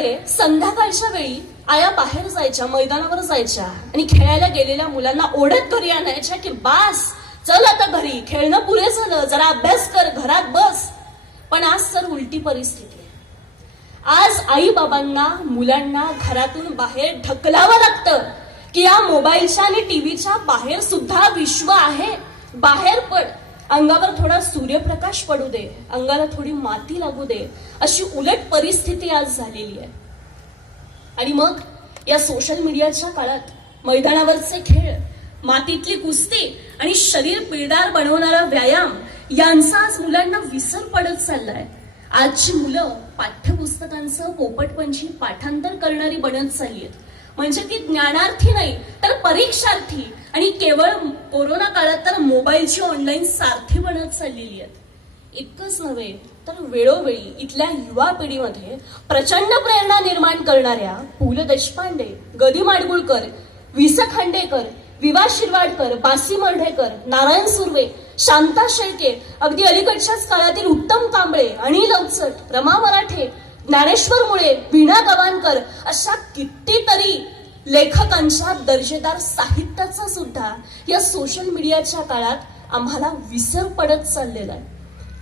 गावांकडे संध्याकाळच्या वेळी आया बाहेर जायच्या मैदानावर जायच्या आणि खेळायला गेलेल्या मुलांना ओढत घरी आणायच्या की बास चल आता घरी खेळणं पुरे झालं जरा अभ्यास कर घरात बस. पण आज तर उलटी परिस्थिती आहे. आज आई बाबांना मुलांना घरातून बाहेर ढकलावं लागतं की या मोबाईलच्या आणि टीव्हीच्या बाहेर सुद्धा विश्व आहे. बाहेर पड अंगावर थोडा सूर्यप्रकाश पडू दे अंगाला थोडी माती लागू दे अशी उलट परिस्थिती आज झालेली आहे. आणि मग या सोशल मीडियाच्या काळात मैदानावरचे खेळ मातीतली कुस्ती आणि शरीर पिळदार बनवणारा व्यायाम यांचा आज मुलांना विसर पडत चाललाय. आजची मुलं पाठ्यपुस्तकांचं पोपटपंची पाठांतर करणारी बनत चालली आहेत. म्हणजे ती ज्ञानार्थी नाही तर परीक्षार्थी. आणि केवळ कोरोना काळात तर मोबाईलची ऑनलाईन सारथी बनत चाललेली आहेत. इतकंच नव्हे तर वेळोवेळी इथल्या युवा पिढीमध्ये प्रचंड प्रेरणा निर्माण करणाऱ्या पु ल देशपांडे गदी माडगुळकर वि स खांडेकर विवा शिरवाडकर बासी मर्ढेकर नारायण सुर्वे शांता शेळके अगदी अलीकडच्याच काळातील उत्तम कांबळे अनिल अवचट रमा मराठे ज्ञानेश्वर मुळे वीणा गवानकर अशा कितीतरी लेखकांच्या दर्जेदार साहित्याचा सुद्धा या सोशल मीडियाच्या काळात आम्हाला विसर पडत चाललेला आहे.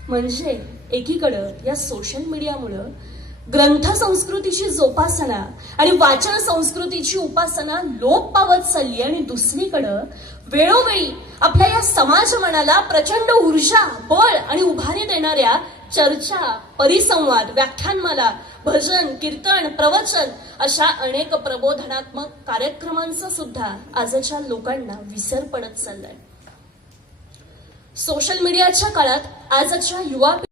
म्हणजे एकीकडं या सोशल मीडियामुळं ग्रंथ संस्कृतीची जोपासना आणि वाचन संस्कृतीची उपासना लोप पावत चालली आणि दुसरीकडं वेळोवेळी आपल्या या समाज मनाला प्रचंड ऊर्जा बळ आणि उभारी देणाऱ्या चर्चा परिसंवाद व्याख्यानमाला भजन कीर्तन प्रवचन अशा अनेक प्रबोधनात्मक कार्यक्रमांचा सुद्धा आजच्या लोकांना विसर पडत चाललाय. सोशल मीडियाच्या काळात आजच्या युवा